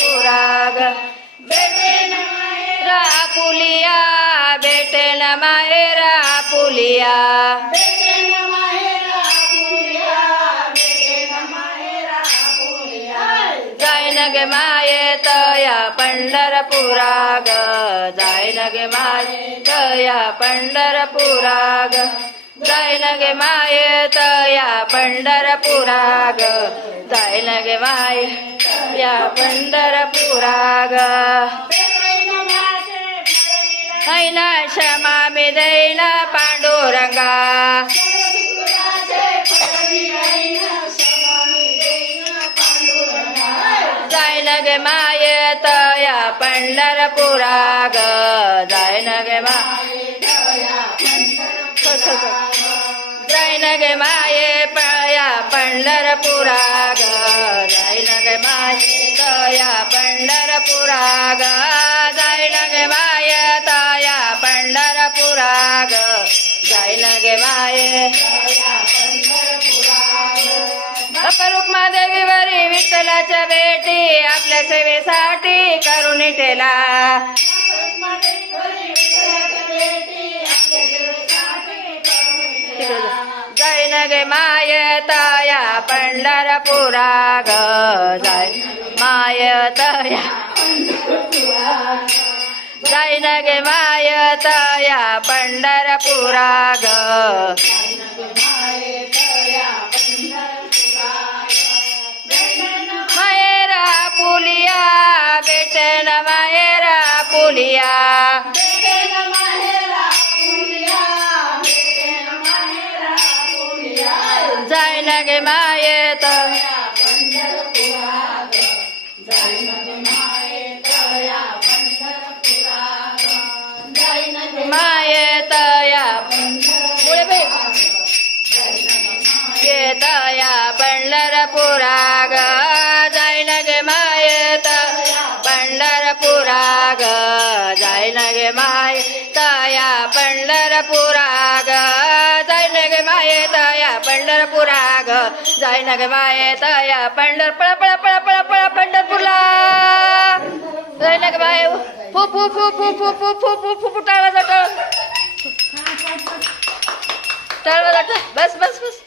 पुराग बेटे रा पुलिया बेटे न माहेरा पुलिया. गे माये तया पंडर पुराग न गे माये तया पंढरपुराग. जाय गे मायेत या पंढरपुराग. जाय न गे माय या पंढरपुराग. ऐना क्षमा मी दैना पांडुरंगा. जाय गे मायेत या पंढरपुराग. ग न गे गे माये पया ग. जाईन गे माये तया पंढरपुराग जाईन गे माये तया पंढरपुराग जाईन गे माये रुक्मा देवीवरी विठ्ठलाच्या भेटी आपल्या सेवेसाठी करून ठेला. ग मायतया पंढरपुरा ग. जाय मायतया जाय न ग मायतया पंढरपुरा ग. तया पंढरपुरा ग जायन गे मायेत पंढरपुरा ग जायन गे माय पंढरपुरा ग जाय न ग तया पंढर पळ पळ पळ पळ पळ पंढरपूरला जाय न ग माये फू फू फू फू फू फू फू फू फू फू टाळा जाटळ टाळा जाटळ बस बस बस